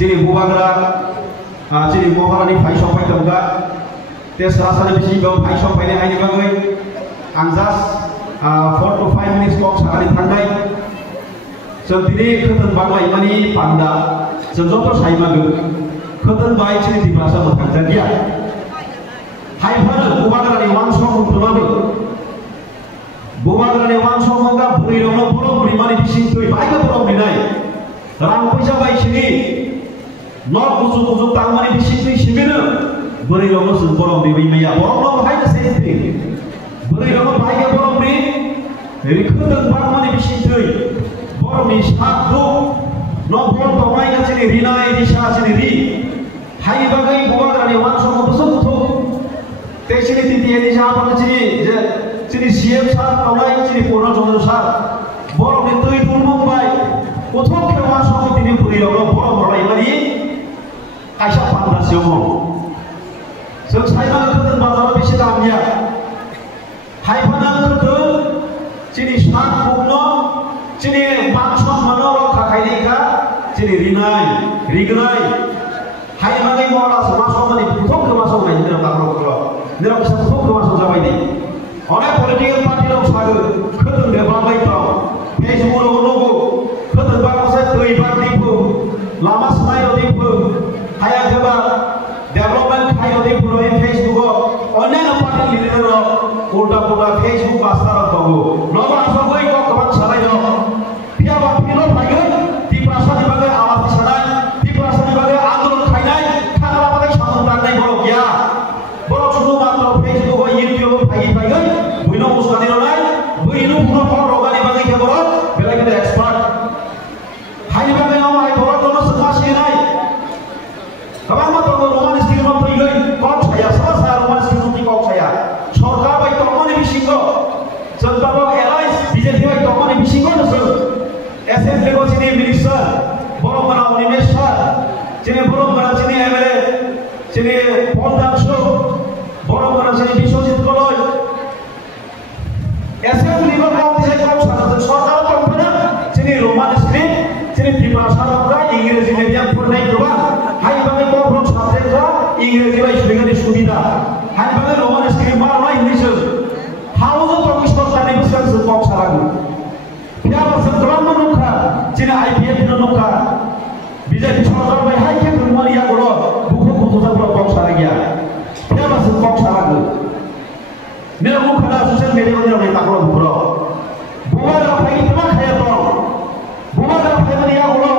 Jadi bubagra, jadi mohara ni fai sampai tengga. Tes rasa ni bisi gam fai sampai ni hari bagai. Angjas 4 to 5 minutes kok sekali tandai. Sendiri ketan bagai mani panda. Senjata saya magu. Ketan baik jadi di bahasa berkata dia. Hai pada bubagra ni wansong untuk magu. Bubagra ni wansong mangga beri orang orang beri mani bisi tu. Baik orang beri naik. Terang pisa baik sini. Not busuk tangan di situ sini beri orang sempurna di wilayah orang bahaya sendiri beri orang bahaya orang ni dari ketan tangan di situ orang misal tu nombor tomai kan sini rinai di sana sendiri hai bagai buat kerana wan semua besar tu tersini tiada di sana apa sini siap sah tomai sini purna jodoh sah orang itu itu mumbai untuk kewan semua ini beri orang orang ini Aisyah pandang semua. Selesai ketan bazar bisi damnya. Hai pandang ketan, ciri sah bukno, ciri mansong manor kakai leka, ciri rignai. Hai bagai mola semasuk mani putuk kemasuk mani dalam takro kalau, dalam bisa putuk kemasuk jawab ini. Orang politik parti orang sahaja ketan dia bagai tau. Facebook orang logo, ketan bagai saya terlibat tipu, lama semai tipu. Hayat coba development kayu di pulau Facebook online apa ni lihat orang udah Facebook pasar tahu nomor asal kau ikut kawan sana itu dia apa pilot lagi di pasar di bagai awal di sana di pasar di bagai anggur kainai kalau apa lagi sama tanda bolok ya bolok sudah matro Facebook YouTube pagi buino musuh ni orang buino puno orang orang ni bagi dia bolok bela kita expert hari bagai nama hari bolok orang semua sih naik kawan mata roman skill mata ilai kau saya sama saya roman skill nanti kau saya sorga baik tokoh ni bisinggo serta bawa airlines BJP baik tokoh ni bisinggo nasi SF level sini minister borong mana minister sini borong mana sini MLA sini Pondan show borong mana sini Biswajit Koloi SF level kau tidak kau sana sorga kau mana sini roman skill sini Bipra Sarabra Inggris ini dia pernah ikut hai bagai kau sabda Inggris ini sudah di sudah hai bagai roman skill mana Inggris how the professional tadi bukan sebab salagu dia masih terang menukar cina IPF menukar bisa dicontoh bagai hai ke rumah dia kalau buku putusan berapa salagia dia masih kau salagu ni orang kena sosial media ni orang tak perlu bro bukan apa ini cuma kaya tol bukan apa ini dia kalau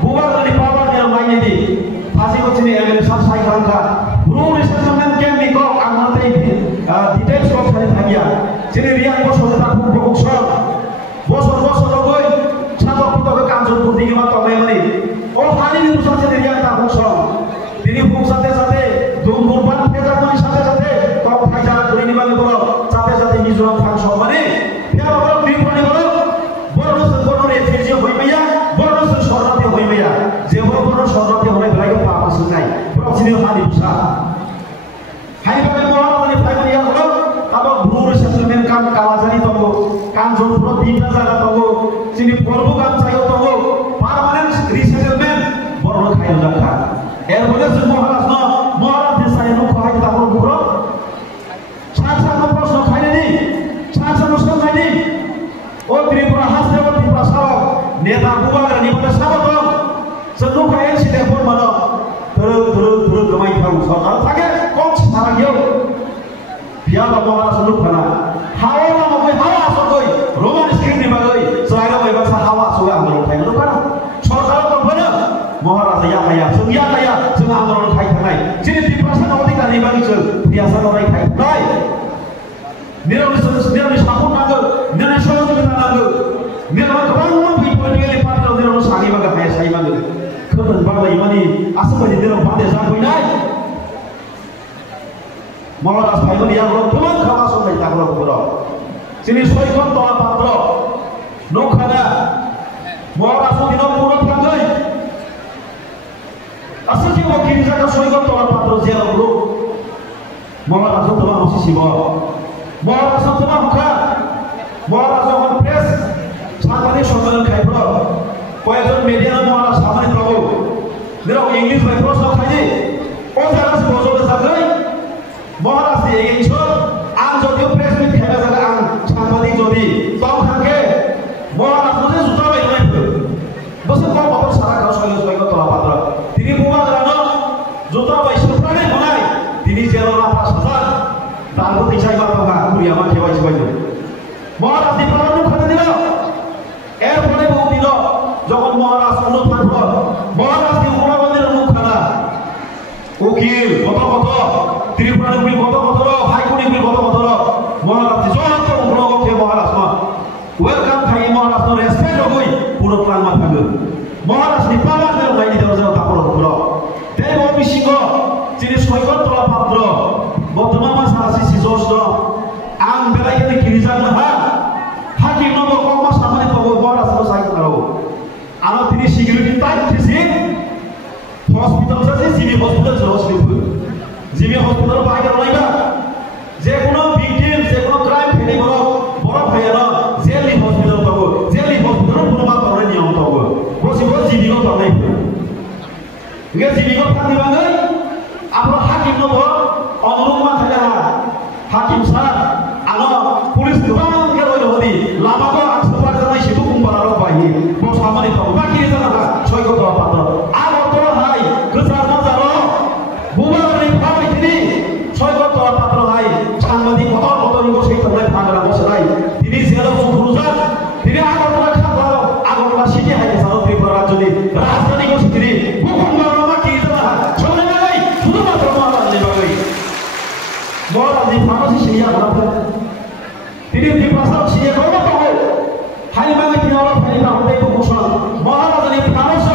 bukan dari power yang lain ini pasti kau sini yang besar saya kerangka belum researchman game ni kau amat details kau cari lagi ya sini dia kau sudah tak perlu buksan bos boy siapa pun kau kantor pun tinggi mata kau yang ini oh hari ini pusat sini dia tak buksan ini buksan sate dua ban pegang mana sate kau fajar ini bagi kau sate mizuram function mana dia apa beli mana bonus refugee hoi maya bonus sorot hoi maya jebo bonus sorot hoi belai ke apa sungai sini hari bisa hai bagai orang ni family yang kalau guru sesuatu kan kawasan itu kan jodoh tidak ada tahu sini polbu kan saya tahu permanent resettlement baru kaya jaga boleh semua harus mohon desa yang kau kita tahu guru sama proses kaya ni sama kaya ni oh Tripura hasil Tripura sawah neta bukan ni pada sawah tu semua kaya si telepon mana terus kemai tahu kalau pakai kok sekarang yo biar apa orang selalu kena hawa asal koi roman skill ni bagai selain apa bahasa hawa sudah menurut saya itu kan soal apa benar mohon rasa yang kaya semua orang kaya kena jadi di pasar orang tidak ni bagi biasa orang kaya baik Nilai sabun naga, nilai sholat kita naga, nilai kebanyakan people nilai partner nilai sani bagai kaya saya naga. Kemudian bagai mani asal bagi nilai pada zaman ini. Malah asal ini yang orang teman kawasan kita kalau berdoa. Sini soikan toa patro, nukada, malah asal tidak kurang pakai. Asal kita kiri jaga soikan toa patro zero bro, malah asal teman masih sibuk. Mora sama muka, mora sama press, sama ni soalan kaya bro. Kau itu media mora sama ni bro. Nira hospital ছিল Sreepur GB hospital বাইরে রইবা যে কোনো ভিকটিম যে কোনো ক্রাইম ফেনি বড় ভাইয়ানো jelly hospital পাবো জেলি হসপিটাল কোনো মা পারে নিয়ম পাবো বসিব জিবি কো পালাই ইগে জিবি কো ফানি বাঙাই আমরা হাকিম নব অনুরোধ মা থাকা হাকিম স্যার আনো পুলিশ গোবাং কে রইল হদি লামাকো আংশ পার জানাই সেবু কুম্বারার বাইহি বসামানি তো বাকি জানা ছয় কত পাত্র আর অত হাই গোসার মজারো বুবারি ভাবাইনি ছয় কত পাত্র হাই সাংবাদিক কত সেই তোমরা ফাগরা বসলাই তিনি জেলা সুরুজা তিনি আগরতলা খাওয়া আগরতলা সিটি হাই সাউথ ত্রিপুরা রাজ্যে রাজধানী গোষ্ঠী তিনি ভূখণ্ডর মা কি জানা ছলে নাই শুধুমাত্র মহারাজনী বাগাই মহারাজনী ফার্মাসি সেই আগরতলা তিনি বিপাশা সিয়ে করবো তো হাই বাগাই তিনি ওরা ফাইনা হতে প্রমোশন মহারাজনী ফার্মাসি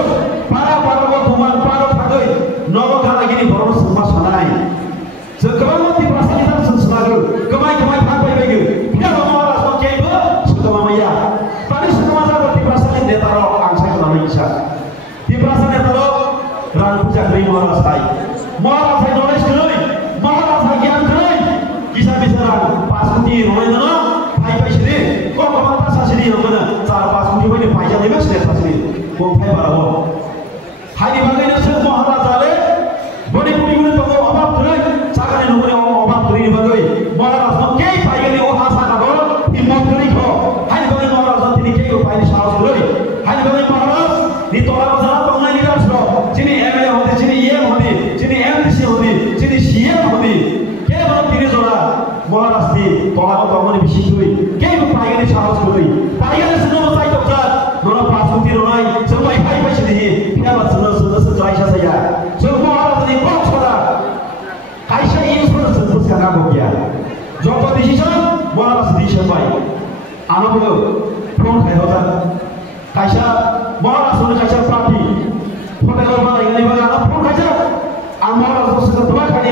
পারা পারবো তোমার পারো থাকই নবখানাগিরি বড় সুমা সানাই Sekarang perasaan kita sesuatu kemai pakai bagi kita mau rasa kebo sudah maya tadi semua sahabat perasaan dia taruh angsa ke dalam Indonesia di perasaan dia taruh rangkup jadi mau rasa knowledge keroi mau rasa gian keroi bisa pasuti rumah itu pai sini kok kamu pas sini mana cara pasuti ini pai jadi mas dia sini kok pai barawo hari bagai semua rasa le bodi pudi guna tu apa keroi sakane nukune obab kuri bagai maharaj no kei paigani o hasa ka bol himmat kuri kho hai bagai maharaj tini kei o paini saus loi hai bagai maharaj ni tola jana tongai leader so chini MLA hodi chini EM hodi chini MDC hodi chini CM hodi ke bol tini jora maharaj ti tola ko tongai bishi koi kei o paigani saus loi paigani suno sai to ja nona pasuti ronai semai pai pai chini pia ba suno jai sa saya so maharaj ni box chora kaisa insurance sekarang bogya jopo decision maharaj decision bai ano bolo from khayoda kaisa maharaj sone kaisa party hotel ma ini baga ano from kaisa ang maharaj sone tuma khani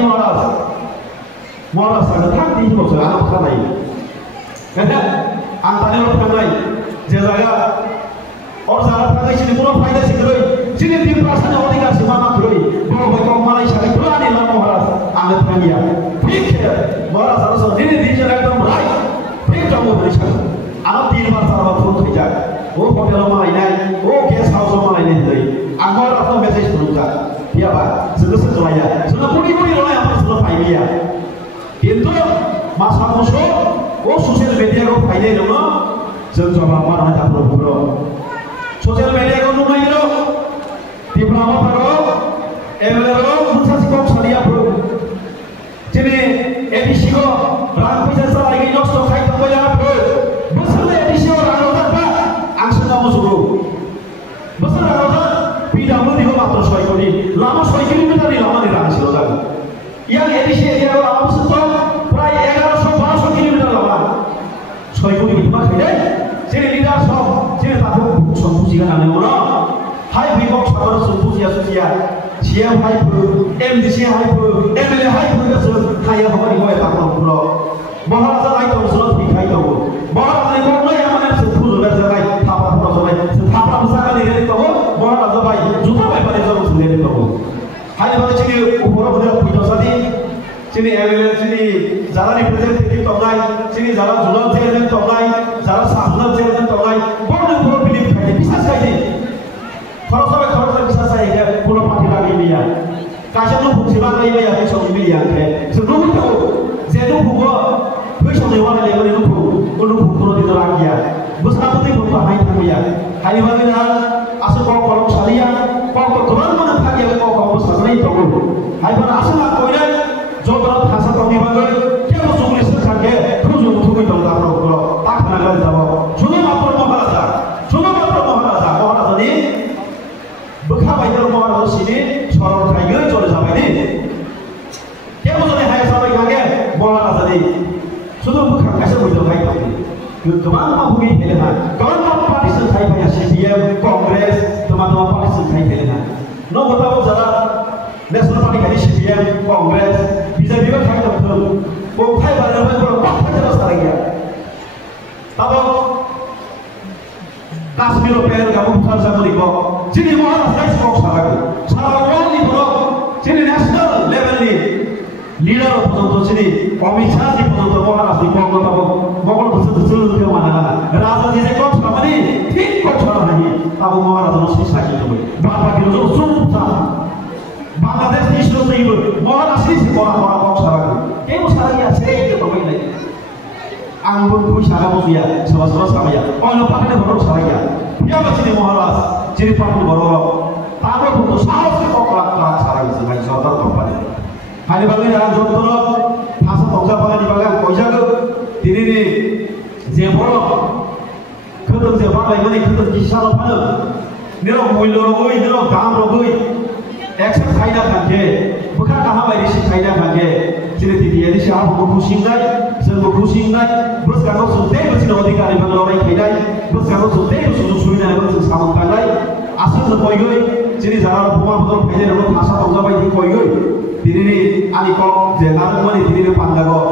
maharaj sangat thak di ko ano khanai kada ang tane ro khanai je jaga और जाना था कि सिर्फ पूरा फायदा से करोई सिर्फ दिन प्रार्थना होने का सीमा मत करोई बड़ो भाई को हमारा इशारा पुराने लाल महाराज आने थानिया ठीक है महाराज सरस धीरे धीरे एकदम राइट ठीक तो वो नहीं चल आप 3 बार सारा फोन થઈ જાય वो होटल में आइना वो गेस्ट हाउस में आइना दई आगर अपना मैसेज सुनता क्या बात सुनो सुनाया सुनो पूरी रोना हम सुनो फाइलिया किंतु मासा मुसो वो सोशल मीडिया को फाइले नो जों जमा मारना जाबो बुरो Sosial media ko numai lo di Brahma paro evlero musasi ko salia bro jene edisi ko ran pisa sa lagi nosto khai to ya bro busale edisi ko ran ota ba angsa na musuro busale ota pidamu di ko matro soi kori lama 6 kilometer ni lama ni ran silo da yang edisi area ko lama suto pray 1100-1200 kilometer lama 6 kilometer ma khai jene leader so jene tahu Sumpusikan ane mana? Hai bikok sabar sumpusia siapa hai pun, MDC hai pun, MLA hai pun kesun, kaya hamba ini tak tahu pura. Maharaj hai tahu surat dikai tahu. Maharaj ni kau mana yang mana sempur sudah sebaik, thapa pura sebaik, thapa misalkan ini tahu, Maharaj sebaik, juta baik pada jauh sendiri tahu. Hai pada sini upara pada punya sadi, sini MLA sini jalan representatif tahu, sini jalan jualan chairman tahu, jalan sahabat chairman tahu, bisa saja. Kalau sampai bisa saja, pulau parti lagi ni ya. Kasih tu fungsi lagi ni ya, besok ini ya. Sebelum itu, saya tu besok ni orang lagi ni pulau di dalam dia. Besar tu pun bahaya tu ya. Hari mana asal kalau salia, kalau tuan mana lagi kalau besar ni tu. Hari mana asal aku ini, jodoh khasa tu ni bagai. Kita mesti sulit sekali. Terus untuk kita tahu kalau tak nak tahu. Cuma apa masalah? Cuma bekah bayar mahal sini soal kaya jual sampai ni. Dia mesti hai sampai kaya mahal tadi. Sudah bekah kasih boleh hai tadi. Kemana mau pergi pilihan? Kemana parti sentai banyak CPM, Kongres, teman-teman parti sentai pilihan. No tahu jala national party kali CPM, Kongres bisa juga kaya betul. Bukai barang barang apa jelas lagi ya. Tahu Kashmir opera kamu bukan sama libo. Sini mau ada saya sekolah salah. Salah orang libo. Sini পর্যন্ত যিনি অমিত শাহ জি পর্যন্ত মহারাষ্ট্র কলকাতা বগল বছর মানা রাজা জি যে কথা মানে ঠিক কথা নাহি তাবো মহারাজা নসি সাকি দেবে বাবা কি রোজ সুপতা বাংলাদেশ নিশ্চিত হইব মহারাষ্ট্র সে বড় বড় কথা রাখে কেউ সারা কি আছে কে পাবে না আঙ্গুল কই সারা বসিয়া সবা সবা সামাইয়া অন্য পাখনে বড় সারা গিয়া ইয়া বাসিনি মহারাজ যিনি পাখনে বড় তারও কিন্তু সাহসে করা সারা গেছে ভাই সরকার কোম্পানি হানি বাগে রাজ যন্ত্র ভাষা বংশা বাগানি বাগান কইজাগো তিনি যে বড় 그들 제 방에 이번에 그들 기사로 파는 내가 물로로 거의 내가 다음으로 거의 액션 사이다 관계 북한 가하마 이리시 사이다 관계 지네 디디 에디시 하고 부싱나이 선거 부싱나이 버스 가고 수대 버스 어디가리 방로라이 개다이 버스 가고 수대 수주 수리나 버스 사고 갈라이 아스서 거이거이 지네 자라 부마부터 배제로 다사 동자바이 디 거이거이 디리니 아니 거 제 나무만이 디리를 판다고